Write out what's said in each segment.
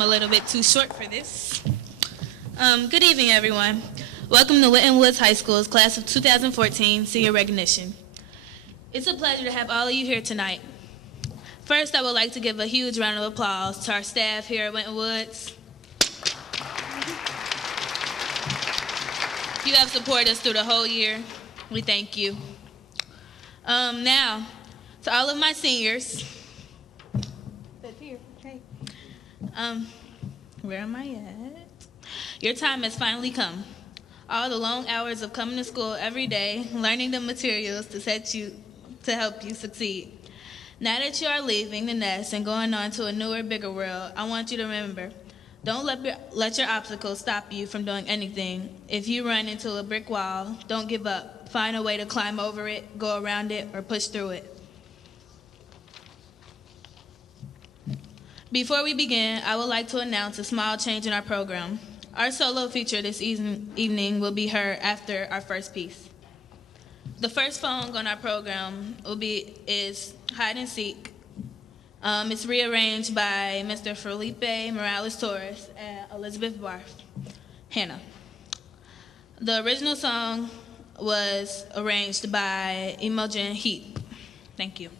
I'm a little bit too short for this. Good evening, everyone. Welcome to Winton Woods High School's class of 2014 senior recognition. It's a pleasure to have all of you here tonight. First, I would like to give a huge round of applause to our staff here at Winton Woods. You have supported us through the whole year. We thank you. Now, to all of my seniors. That's here. Okay. Where am I at? Your time has finally come. All the long hours of coming to school every day, learning the materials to help you succeed. Now that you are leaving the nest and going on to a newer, bigger world, I want you to remember, don't let your obstacles stop you from doing anything. If you run into a brick wall, don't give up. Find a way to climb over it, go around it, or push through it. Before we begin, I would like to announce a small change in our program. Our solo feature this evening will be heard after our first piece. The first song on our program is Hide and Seek. It's rearranged by Mr. Felipe Morales-Torres and Elizabeth Barth. Hannah. The original song was arranged by Imogen Heap. Thank you.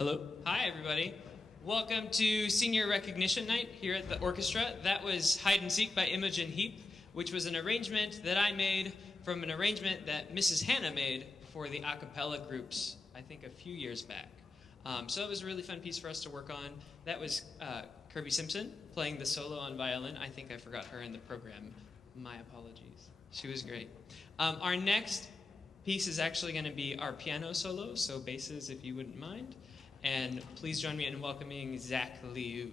Hello. Hi, everybody. Welcome to Senior Recognition Night here at the Orchestra. That was Hide and Seek by Imogen Heap, which was an arrangement that I made from an arrangement that Mrs. Hannah made for the a cappella groups, I think a few years back. So it was a really fun piece for us to work on. That was Kirby Simpson playing the solo on violin. I think I forgot her in the program. My apologies. She was great. Our next piece is actually going to be our piano solo, so basses if you wouldn't mind. And please join me in welcoming Zach Liu.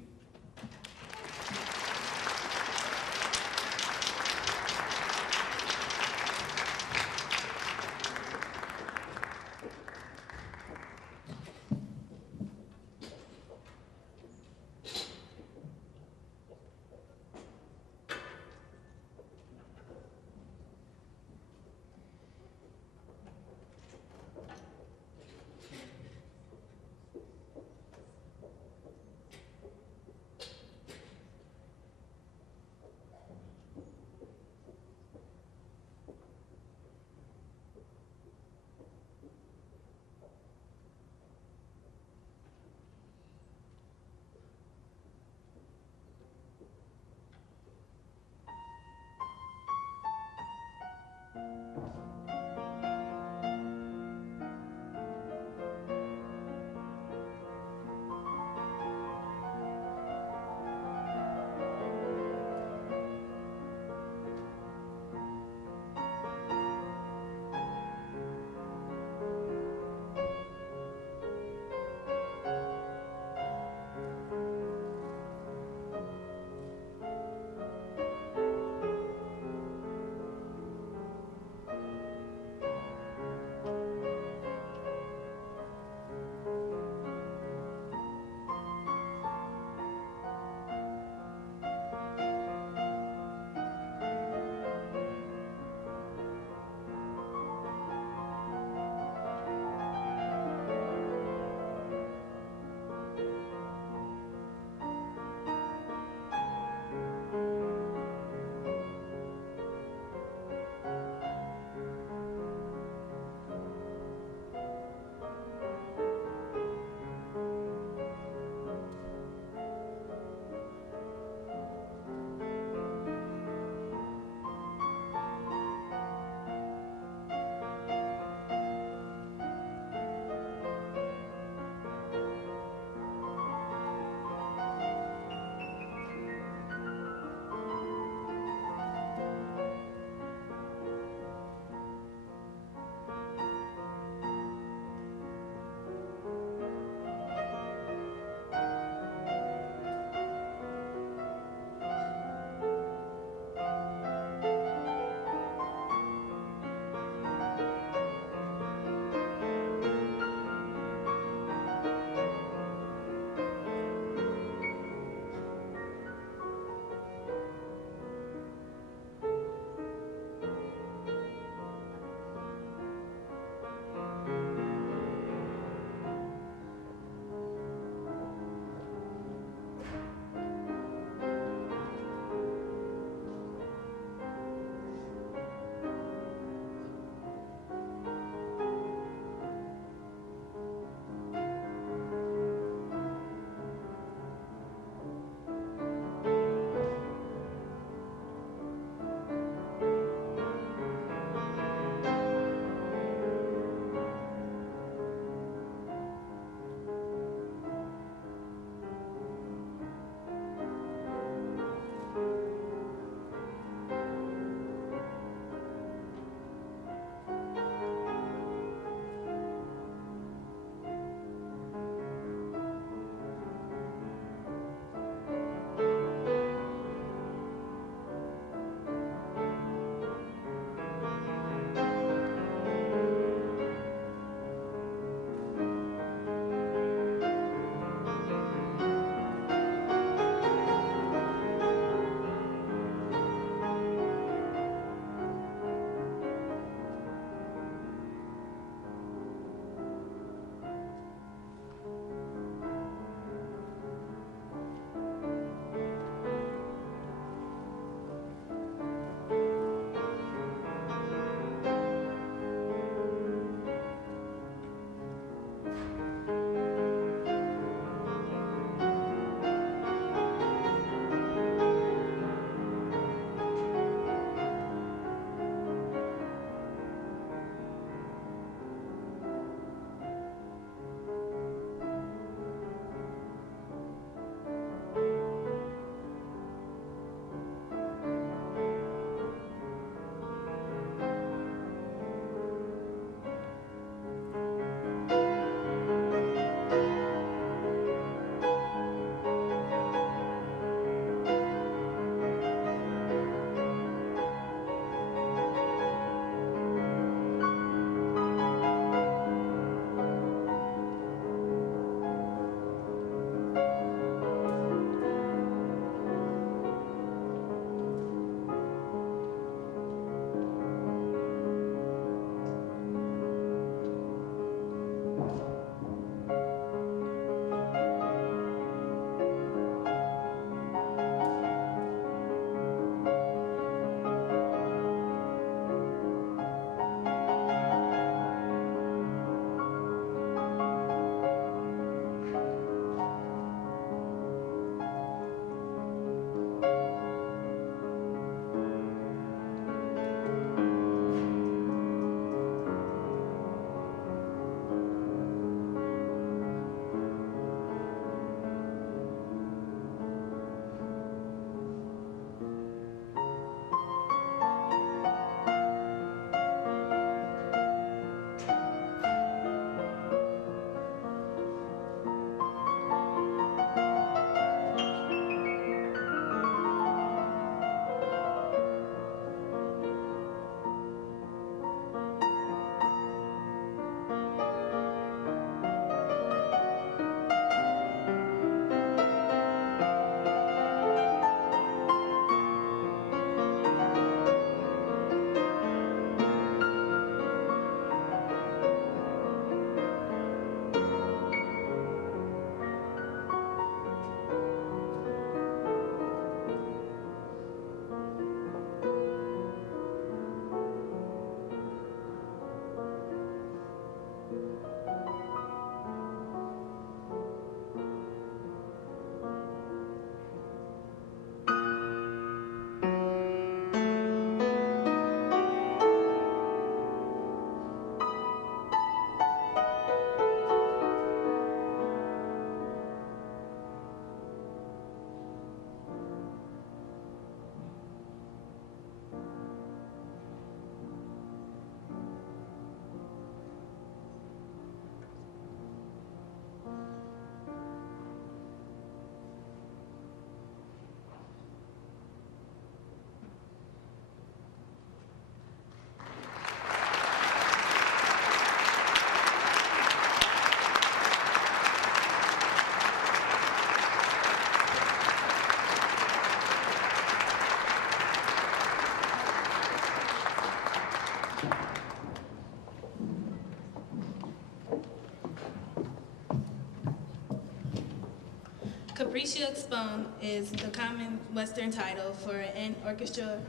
Capriccio Expone is the common Western title for an orchestra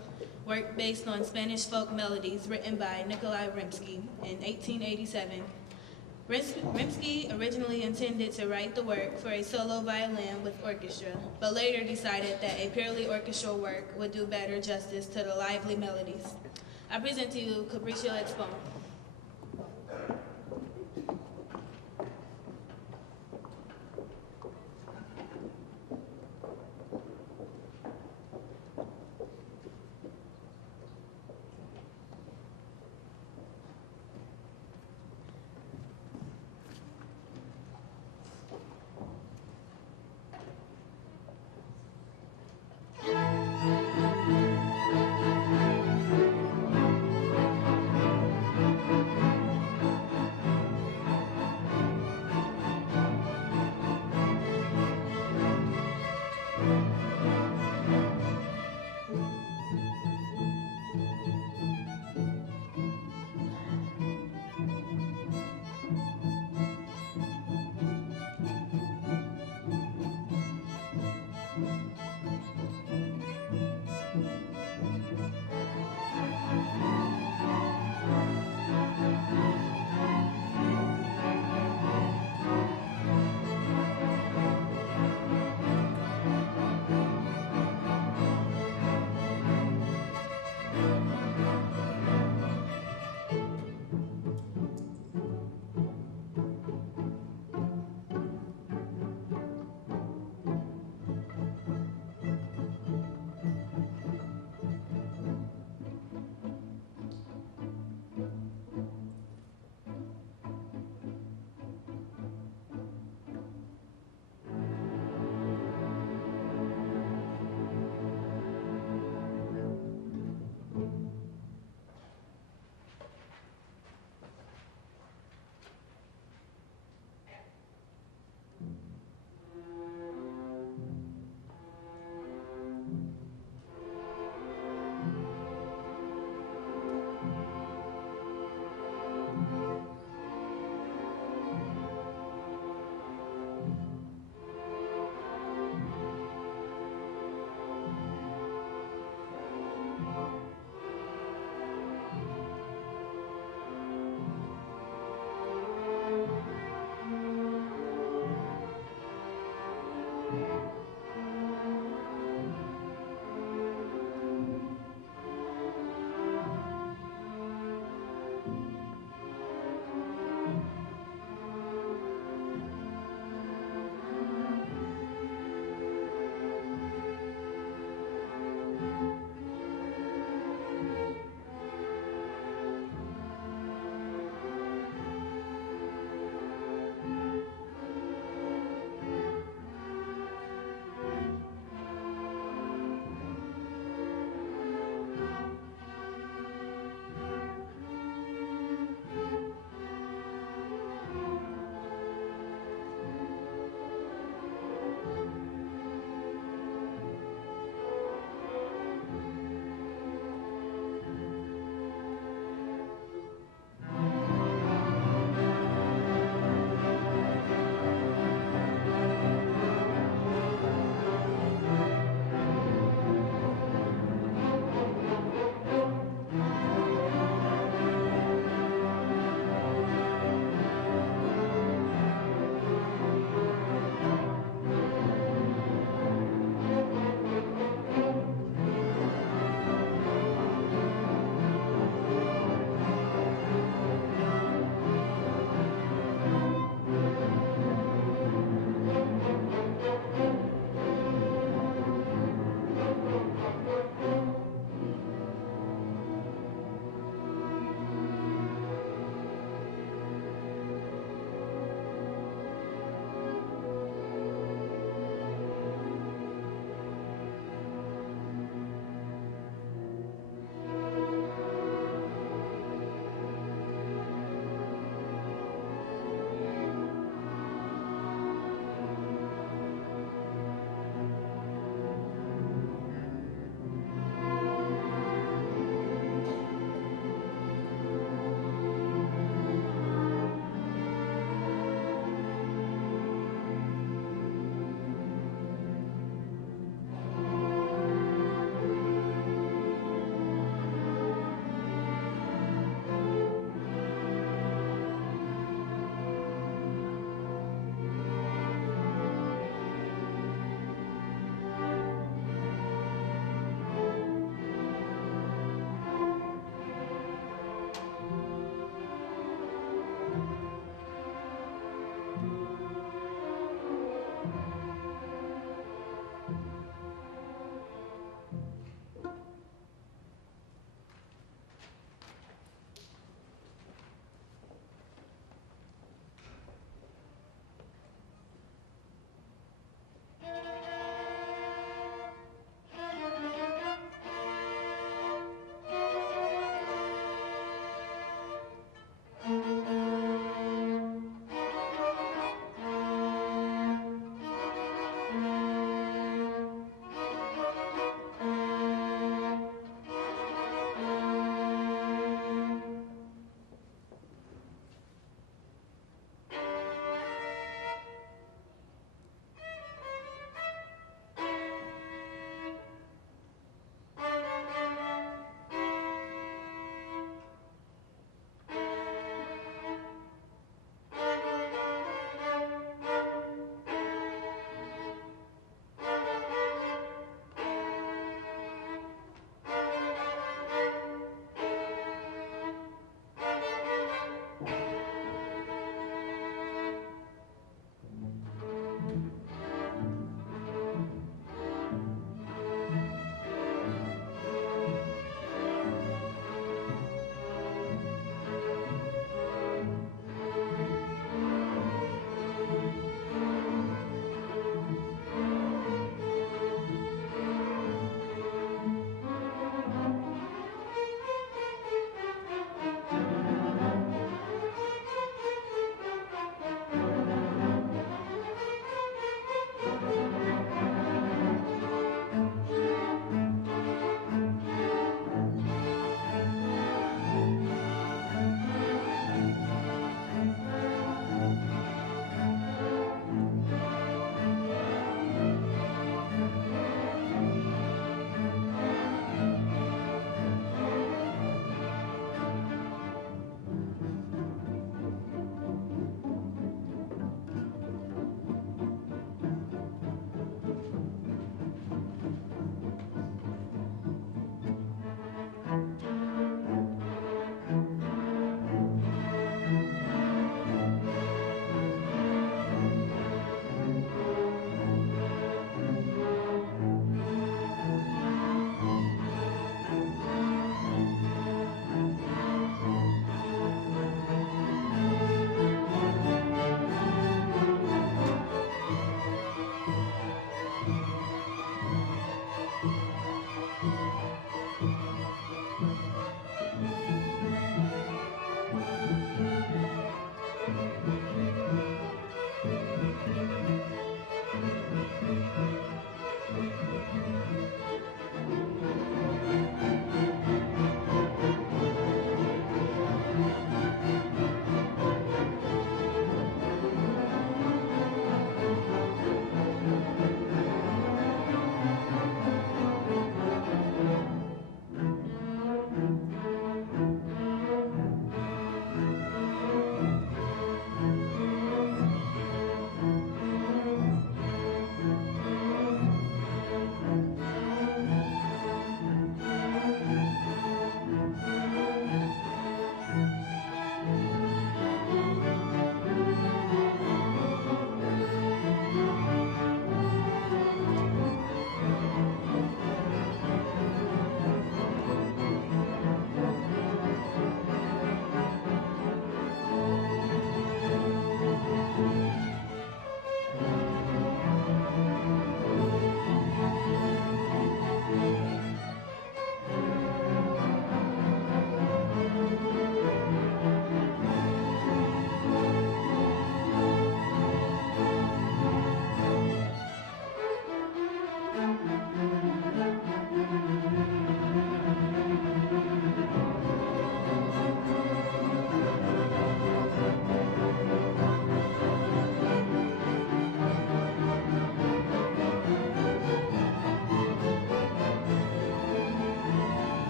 work based on Spanish folk melodies written by Nikolai Rimsky in 1887. Rimsky originally intended to write the work for a solo violin with orchestra, but later decided that a purely orchestral work would do better justice to the lively melodies. I present to you Capriccio Expone.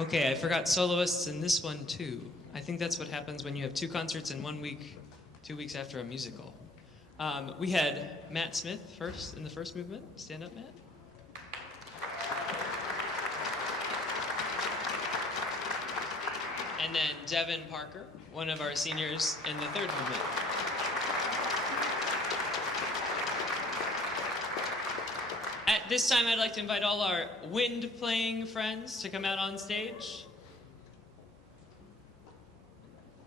Okay, I forgot soloists in this one too. I think that's what happens when you have two concerts in 1 week, 2 weeks after a musical. We had Matt Smith first in the first movement. Stand up, Matt. And then Devin Parker, one of our seniors in the third movement. At this time, I'd like to invite all our wind-playing friends to come out on stage.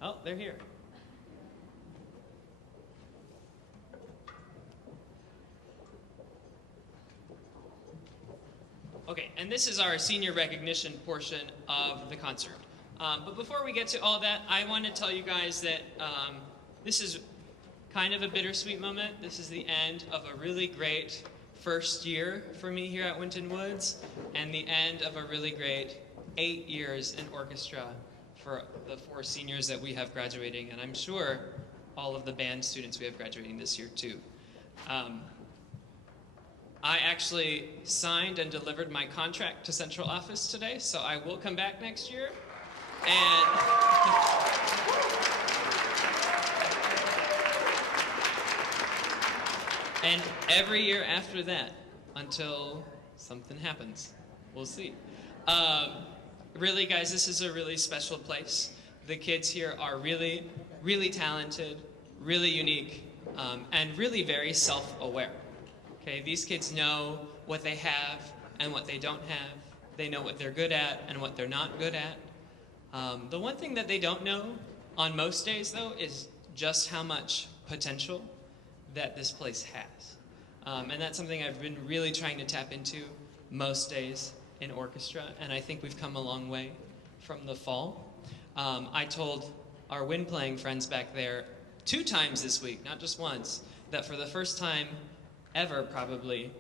Oh, they're here. Okay, and this is our senior recognition portion of the concert. But before we get to all that, I want to tell you guys that this is kind of a bittersweet moment. This is the end of a really great first year for me here at Winton Woods, and the end of a really great 8 years in orchestra for the 4 seniors that we have graduating, and I'm sure all of the band students we have graduating this year too. I actually signed and delivered my contract to central office today, so I will come back next year. And every year after that, until something happens. We'll see. Really, guys, this is a really special place. The kids here are really, really talented, really unique, and really very self-aware. Okay, these kids know what they have and what they don't have. They know what they're good at and what they're not good at. The one thing that they don't know on most days, though, is just how much potential that this place has. And that's something I've been really trying to tap into most days in orchestra, and I think we've come a long way from the fall. I told our wind playing friends back there 2 times this week, not just once, that for the first time ever probably,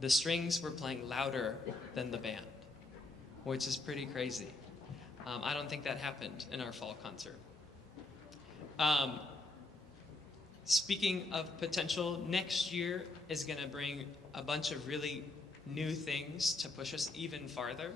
the strings were playing louder than the band, which is pretty crazy. I don't think that happened in our fall concert. Speaking of potential, next year is going to bring a bunch of really new things to push us even farther.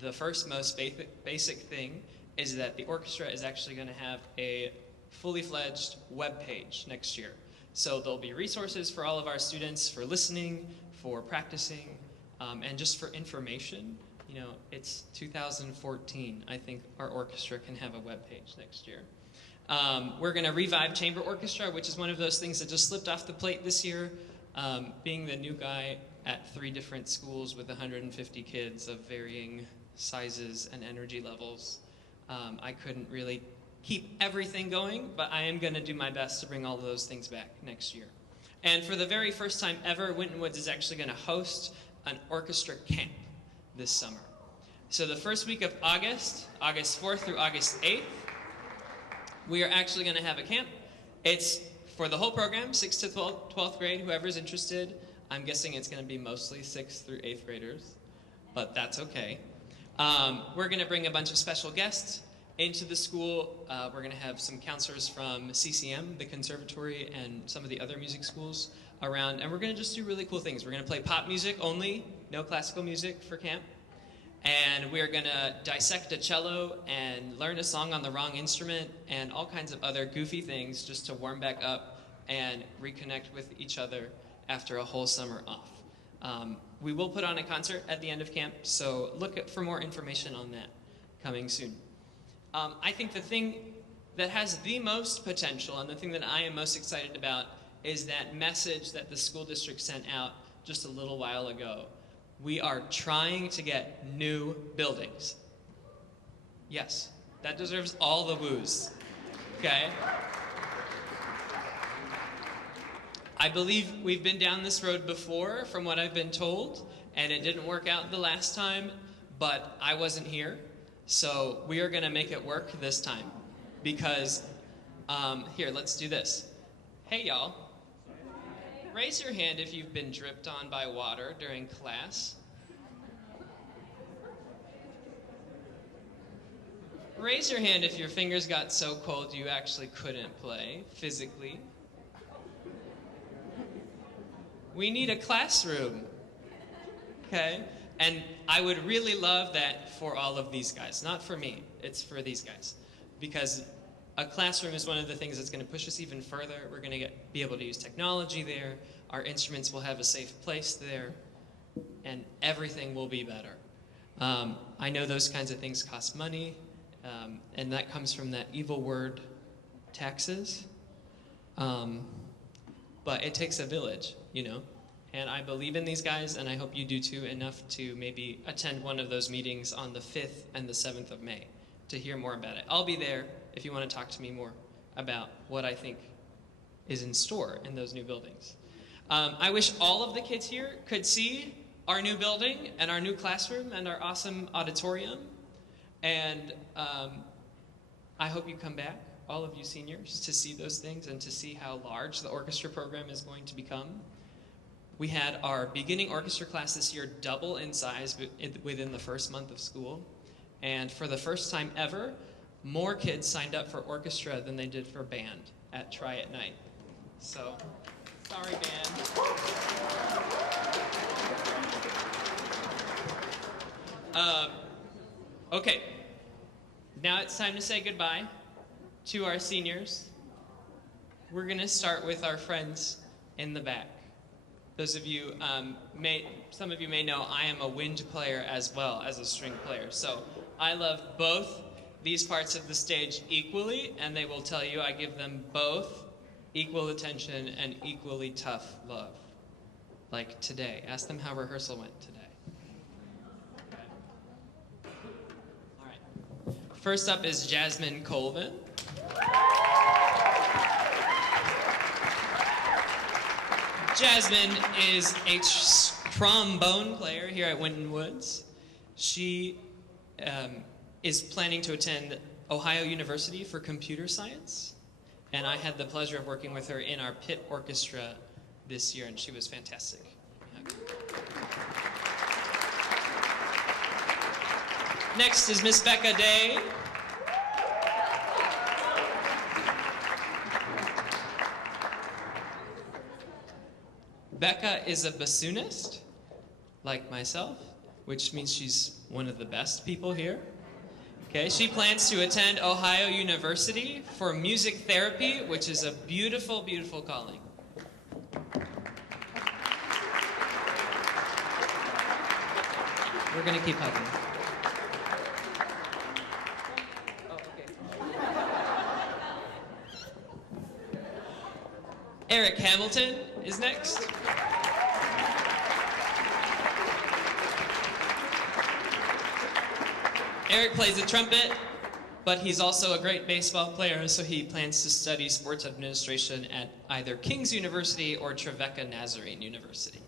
The first most basic thing is that the orchestra is actually going to have a fully fledged web page next year. So there'll be resources for all of our students for listening, for practicing, and just for information. You know, it's 2014. I think our orchestra can have a web page next year. We're going to revive chamber orchestra, which is one of those things that just slipped off the plate this year. Being the new guy at 3 different schools with 150 kids of varying sizes and energy levels, I couldn't really keep everything going, but I am going to do my best to bring all of those things back next year. And for the very first time ever, Winton Woods is actually going to host an orchestra camp this summer. So the first week of August 4th through August 8th, we are actually going to have a camp. It's for the whole program, 6th to 12th grade, whoever's interested. I'm guessing it's going to be mostly 6th through 8th graders, but that's okay. We're going to bring a bunch of special guests into the school. We're going to have some counselors from CCM, the conservatory, and some of the other music schools around, and we're going to just do really cool things. We're going to play pop music only, no classical music for camp. And we're going to dissect a cello and learn a song on the wrong instrument and all kinds of other goofy things just to warm back up and reconnect with each other after a whole summer off. We will put on a concert at the end of camp, so look for more information on that coming soon. I think the thing that has the most potential and the thing that I am most excited about is that message that the school district sent out just a little while ago. We are trying to get new buildings. Yes, that deserves all the woos, okay? I believe we've been down this road before, from what I've been told, and it didn't work out the last time, but I wasn't here, so we are gonna make it work this time. Because, here, let's do this. Hey, y'all. Raise your hand if you've been dripped on by water during class. Raise your hand if your fingers got so cold you actually couldn't play physically. We need a classroom, okay? And I would really love that for all of these guys. Not for me, it's for these guys. Because a classroom is one of the things that's going to push us even further. We're going to be able to use technology there. Our instruments will have a safe place there. And everything will be better. I know those kinds of things cost money. And that comes from that evil word, taxes. But it takes a village, you know. And I believe in these guys, and I hope you do too, enough to maybe attend one of those meetings on the 5th and the 7th of May to hear more about it. I'll be there if you want to talk to me more about what I think is in store in those new buildings. I wish all of the kids here could see our new building and our new classroom and our awesome auditorium. And I hope you come back, all of you seniors, to see those things and to see how large the orchestra program is going to become. We had our beginning orchestra class this year double in size within the first month of school. And for the first time ever, more kids signed up for orchestra than they did for band at Try at Night. So, sorry, band. Okay, now it's time to say goodbye to our seniors. We're gonna start with our friends in the back. Those of you, some of you may know I am a wind player as well as a string player. So I love both these parts of the stage equally, and they will tell you I give them both equal attention and equally tough love. Like today. Ask them how rehearsal went today. Okay. All right. First up is Jasmine Colvin. Jasmine is a trombone player here at Winton Woods. She is planning to attend Ohio University for computer science, and I had the pleasure of working with her in our pit orchestra this year, and she was fantastic. Next is Miss Becca Day. Becca is a bassoonist, like myself, which means she's one of the best people here. Okay, she plans to attend Ohio University for music therapy, which is a beautiful, beautiful calling. We're gonna keep hugging. Oh, okay. Eric Hamilton is next. Eric plays the trumpet, but he's also a great baseball player, so he plans to study sports administration at either King's University or Trevecca Nazarene University.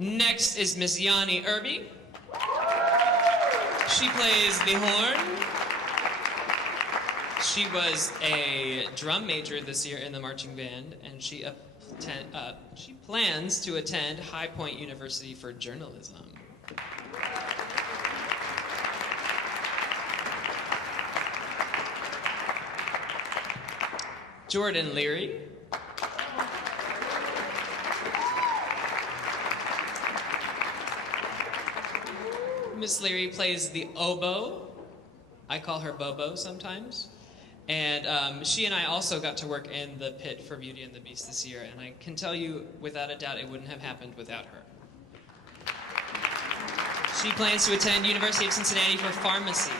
Next is Miss Yanni Irby. She plays the horn. She was a drum major this year in the marching band, and she plans to attend High Point University for journalism. Jordan Leary. Miss Leary plays the oboe. I call her Bobo sometimes. And she and I also got to work in the pit for Beauty and the Beast this year, and I can tell you without a doubt it wouldn't have happened without her. She plans to attend University of Cincinnati for pharmacy.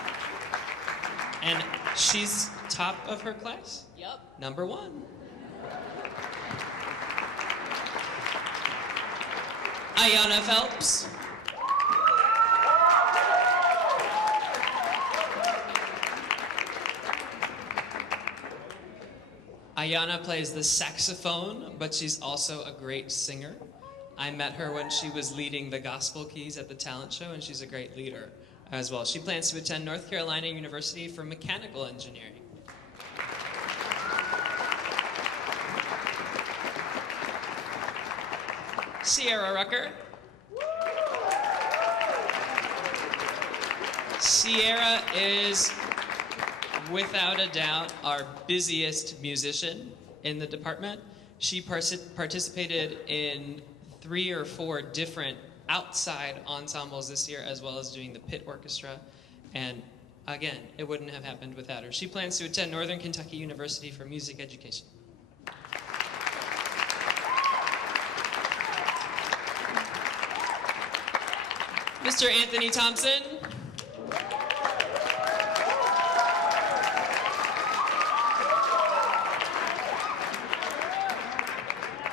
And she's top of her class? Yep. Number 1. Ayanna Phelps. Ayanna plays the saxophone, but she's also a great singer. I met her when she was leading the gospel keys at the talent show, and she's a great leader as well. She plans to attend North Carolina University for mechanical engineering. Sierra Rucker. Sierra is, without a doubt, our busiest musician in the department. She participated in 3 or 4 different outside ensembles this year, as well as doing the pit orchestra. And again, it wouldn't have happened without her. She plans to attend Northern Kentucky University for music education. Mr. Anthony Thompson.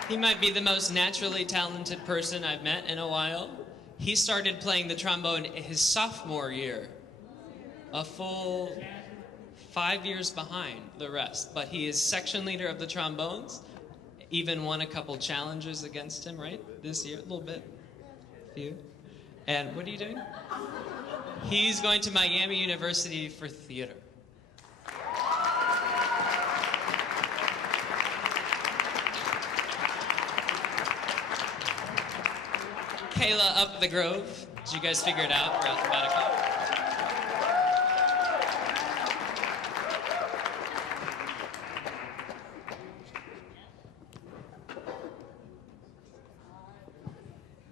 He might be the most naturally talented person I've met in a while. He started playing the trombone his sophomore year, a full 5 years behind the rest. But he is section leader of the trombones, even won a couple challenges against him, right? This year, a little bit, a few. And what are you doing? He's going to Miami University for theater. Kayla Up the Grove. Did you guys figure it out? We're alphabetical.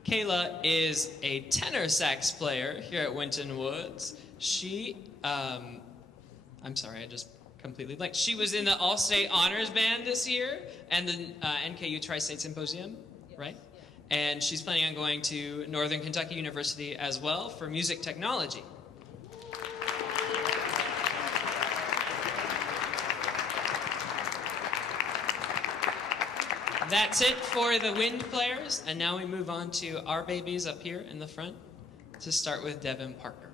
Kayla is a tenor sax player here at Winton Woods. She, I'm sorry, I just completely blanked. She was in the All-State Honors Band this year and the NKU Tri-State Symposium, right? And she's planning on going to Northern Kentucky University as well for music technology. That's it for the wind players, and now we move on to our babies up here in the front, to start with Devin Parker.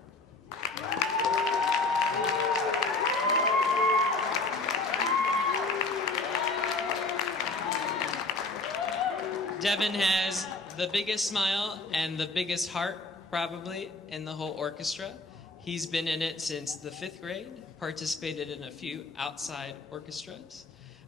Devin has the biggest smile and the biggest heart, probably, in the whole orchestra. He's been in it since the 5th grade, participated in a few outside orchestras,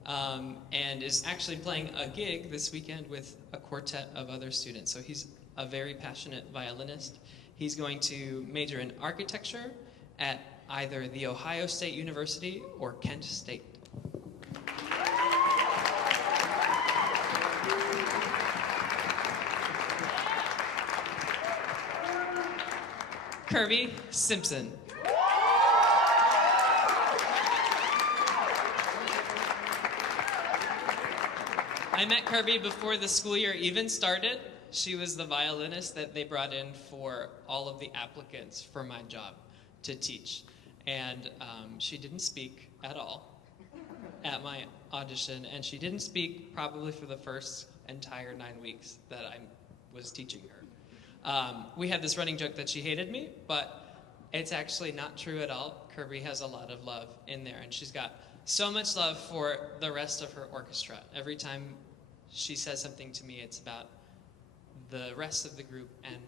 and is actually playing a gig this weekend with a quartet of other students. So he's a very passionate violinist. He's going to major in architecture at either The Ohio State University or Kent State. Kirby Simpson. I met Kirby before the school year even started. She was the violinist that they brought in for all of the applicants for my job to teach. And she didn't speak at all at my audition, and she didn't speak probably for the first entire 9 weeks that I was teaching her. We had this running joke that she hated me, but it's actually not true at all. Kirby has a lot of love in there, and she's got so much love for the rest of her orchestra. Every time she says something to me, it's about the rest of the group and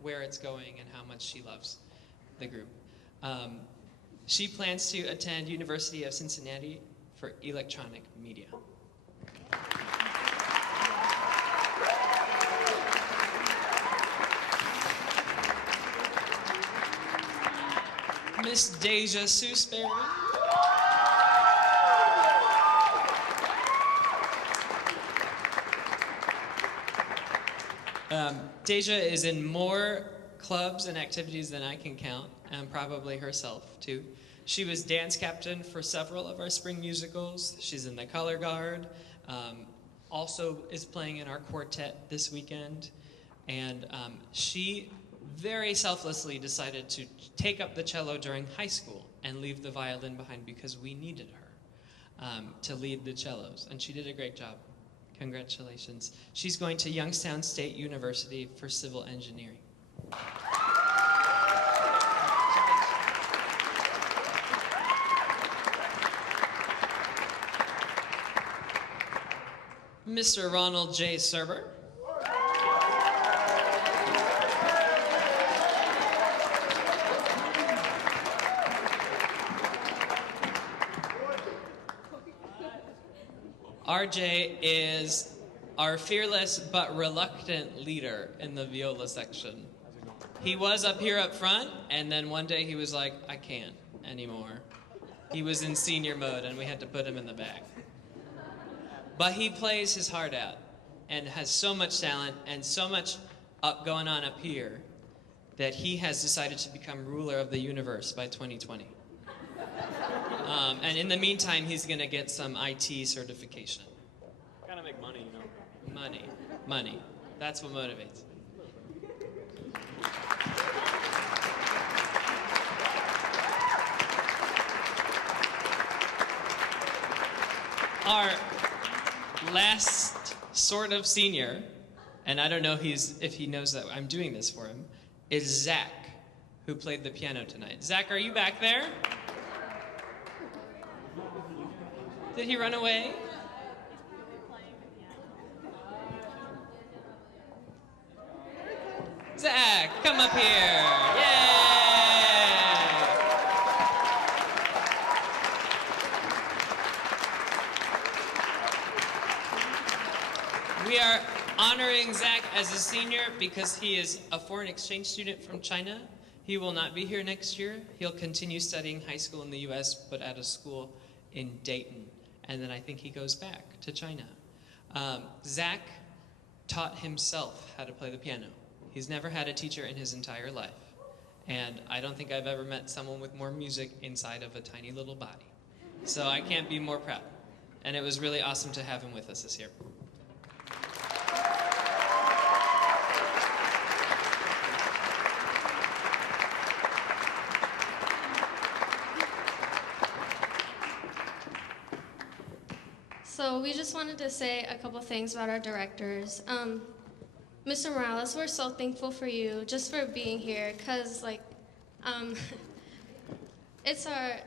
where it's going and how much she loves the group. She plans to attend University of Cincinnati for electronic media. Miss Deja Seussberry. Deja is in more clubs and activities than I can count, and probably herself too. She was dance captain for several of our spring musicals. She's in the color guard. Also is playing in our quartet this weekend. And she very selflessly decided to take up the cello during high school and leave the violin behind because we needed her to lead the cellos. And she did a great job. Congratulations. She's going to Youngstown State University for civil engineering. Mr. Ronald J. Serber. RJ is our fearless but reluctant leader in the viola section. He was up here up front, and then one day he was like, I can't anymore. He was in senior mode, and we had to put him in the back. But he plays his heart out and has so much talent and so much going on up here that he has decided to become ruler of the universe by 2020. And in the meantime, he's going to get some IT certification. Gotta make money, you know. Money. That's what motivates. Our last sort of senior, and I don't know if he knows that I'm doing this for him, is Zach, who played the piano tonight. Zach, are you back there? Did he run away? Zach, come up here. Yay! We are honoring Zach as a senior because he is a foreign exchange student from China. He will not be here next year. He'll continue studying high school in the U.S., but at a school in Dayton. And then I think he goes back to China. Zach taught himself how to play the piano. He's never had a teacher in his entire life. And I don't think I've ever met someone with more music inside of a tiny little body. So I can't be more proud. And it was really awesome to have him with us this year. So we just wanted to say a couple things about our directors. Mr. Morales, we're so thankful for you just for being here, because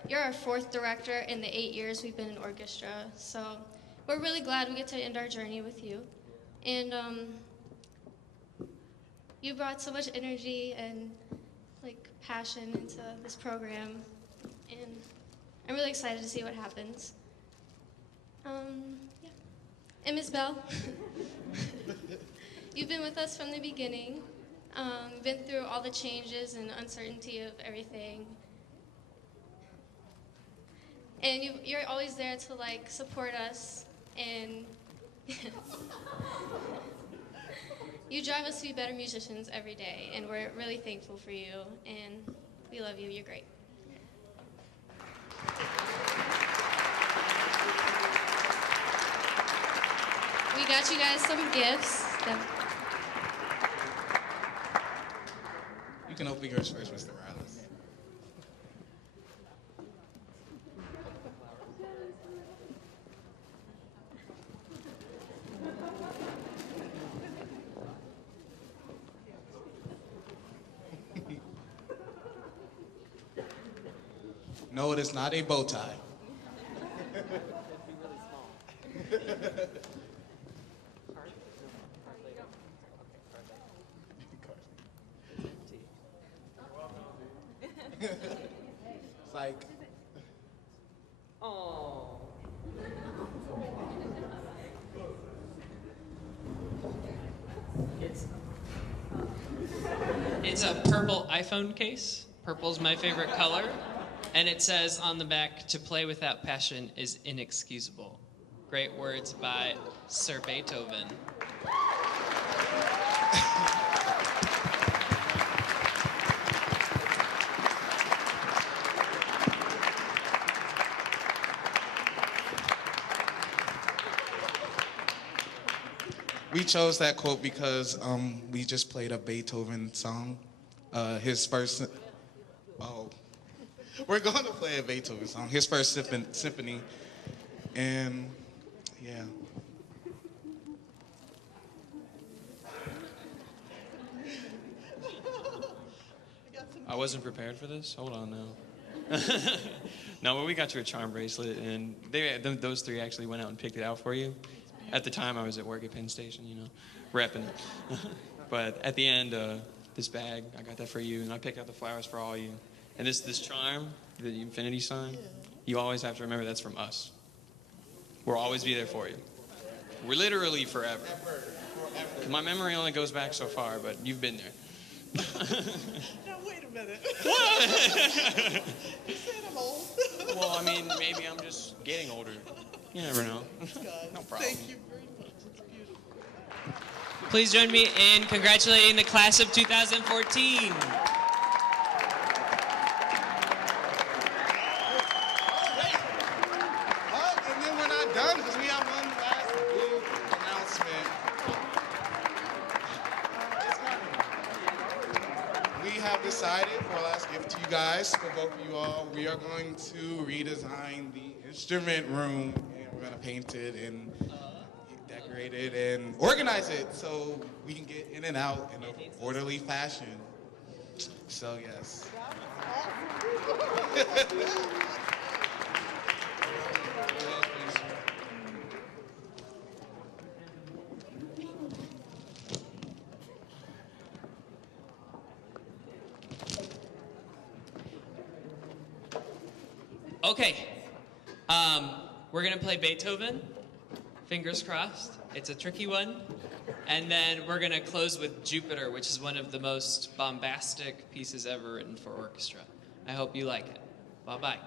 you're our fourth director in the 8 years we've been in orchestra. So we're really glad we get to end our journey with you. And you brought so much energy and passion into this program, and I'm really excited to see what happens. Yeah. And Ms. Bell, you've been with us from the beginning, been through all the changes and uncertainty of everything. And you're always there to support us, and you drive us to be better musicians every day, and we're really thankful for you, and we love you. You're great. We got you guys some gifts. You can open yours first, Mr. Morales. No, it is not a bow tie. It's like, Oh. It's a purple iPhone case. Purple's my favorite color. And it says on the back, to play without passion is inexcusable. Great words by Sir Beethoven. We chose that quote because we just played a Beethoven song. His first. Oh, we're going to play a Beethoven song. His first symphony, and yeah. I wasn't prepared for this. Hold on now. No, well, we got you a charm bracelet, and those three actually went out and picked it out for you. At the time, I was at work at Penn Station, repping it. But at the end, this bag, I got that for you, and I picked out the flowers for all you. And this charm, the infinity sign, you always have to remember that's from us. We'll always be there for you. We're literally forever. My memory only goes back so far, but you've been there. Now, wait a minute. What? You said I'm old. Well, I mean, maybe I'm just getting older. You never know. No problem. Thank you very much. It's beautiful. Please join me in congratulating the class of 2014. And then we're not done because we have one last big announcement. We have decided for our last gift to you guys, for both of you all, we are going to redesign the instrument room, and we're going to paint it and decorate it and organize it so we can get in and out in an orderly fashion. So yes. Okay, we're gonna play Beethoven, fingers crossed. It's a tricky one. And then we're gonna close with Jupiter, which is one of the most bombastic pieces ever written for orchestra. I hope you like it. Bye-bye.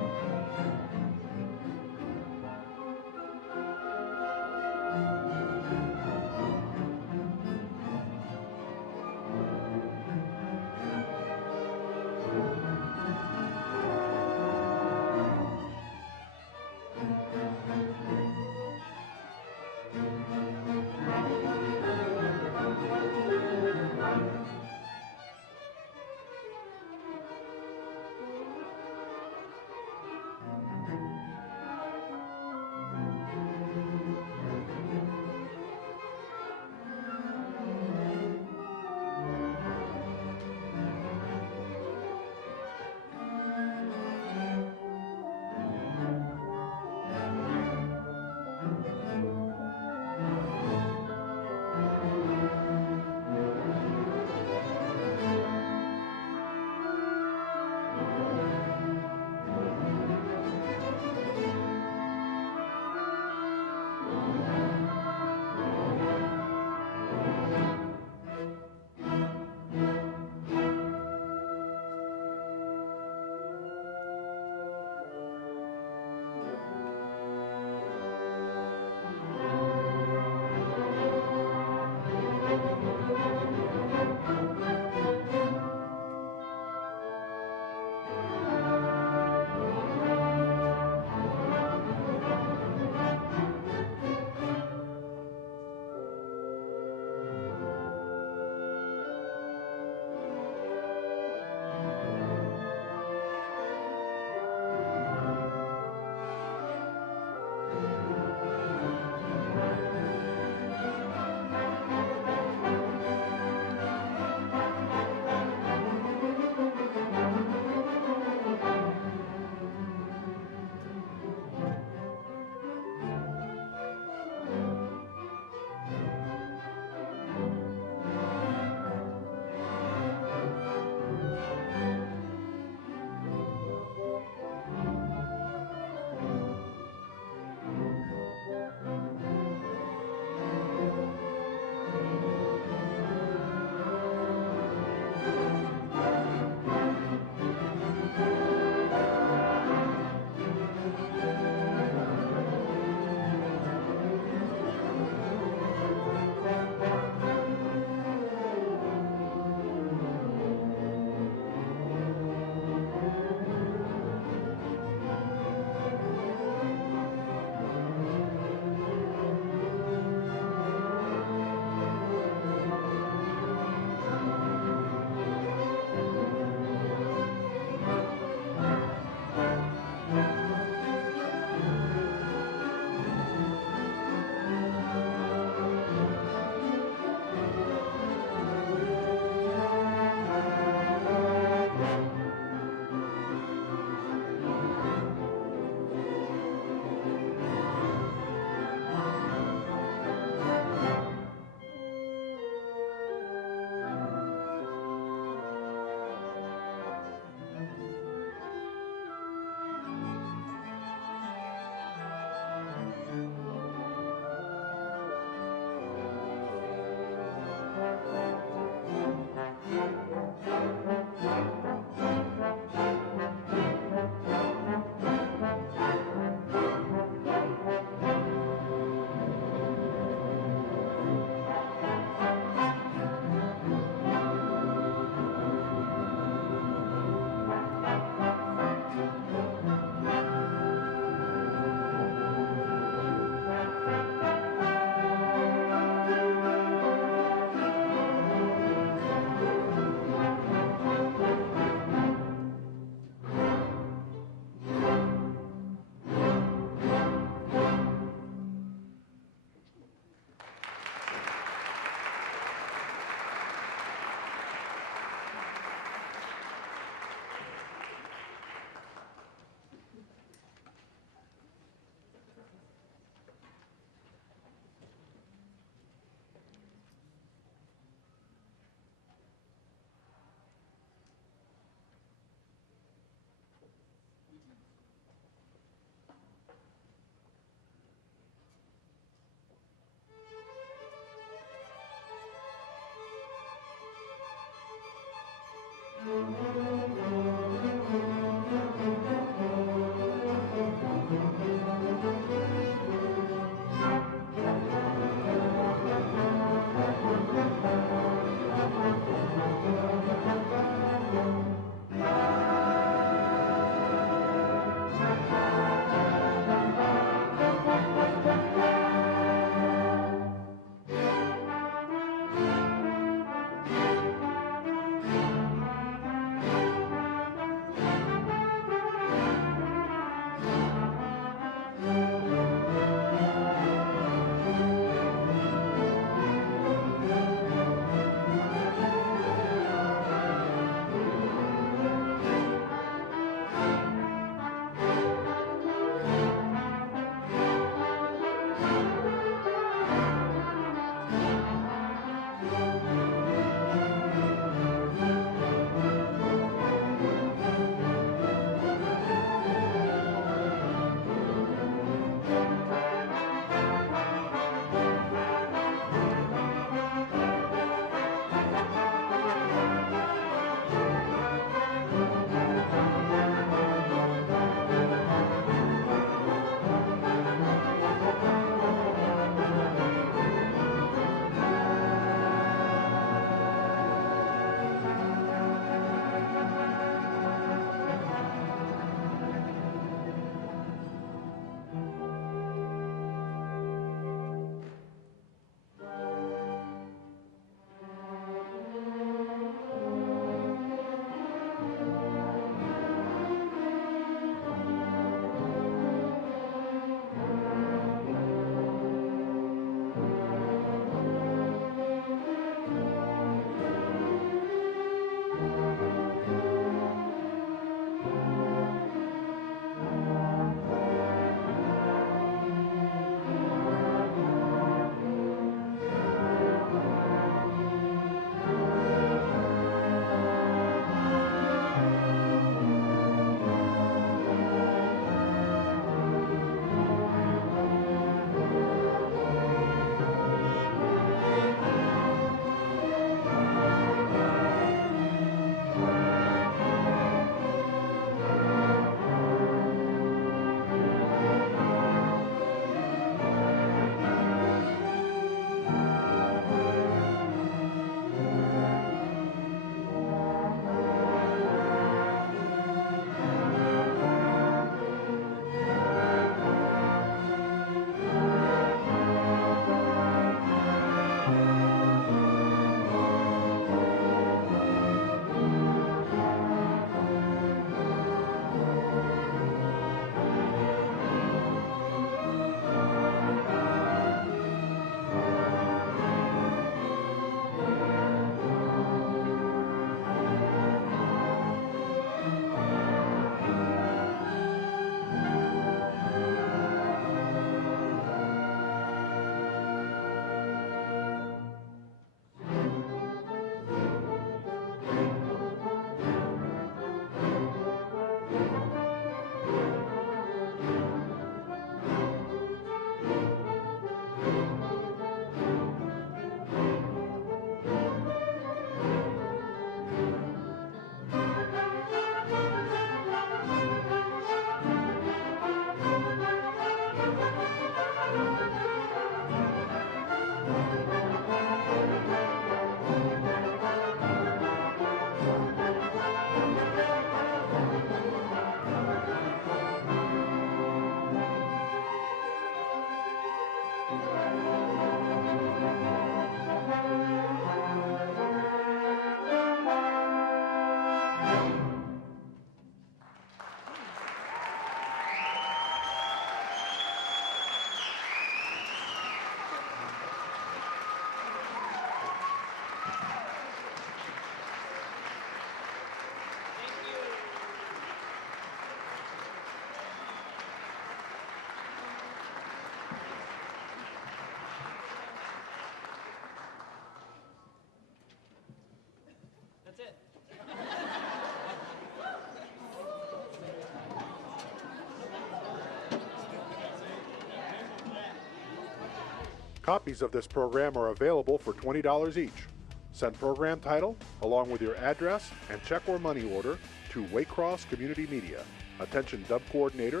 Copies of this program are available for $20 each. Send program title along with your address and check or money order to Waycross Community Media. Attention Dub Coordinator,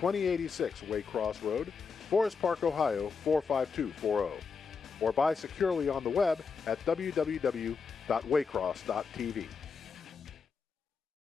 2086 Waycross Road, Forest Park, Ohio 45240. Or buy securely on the web at www.waycross.tv.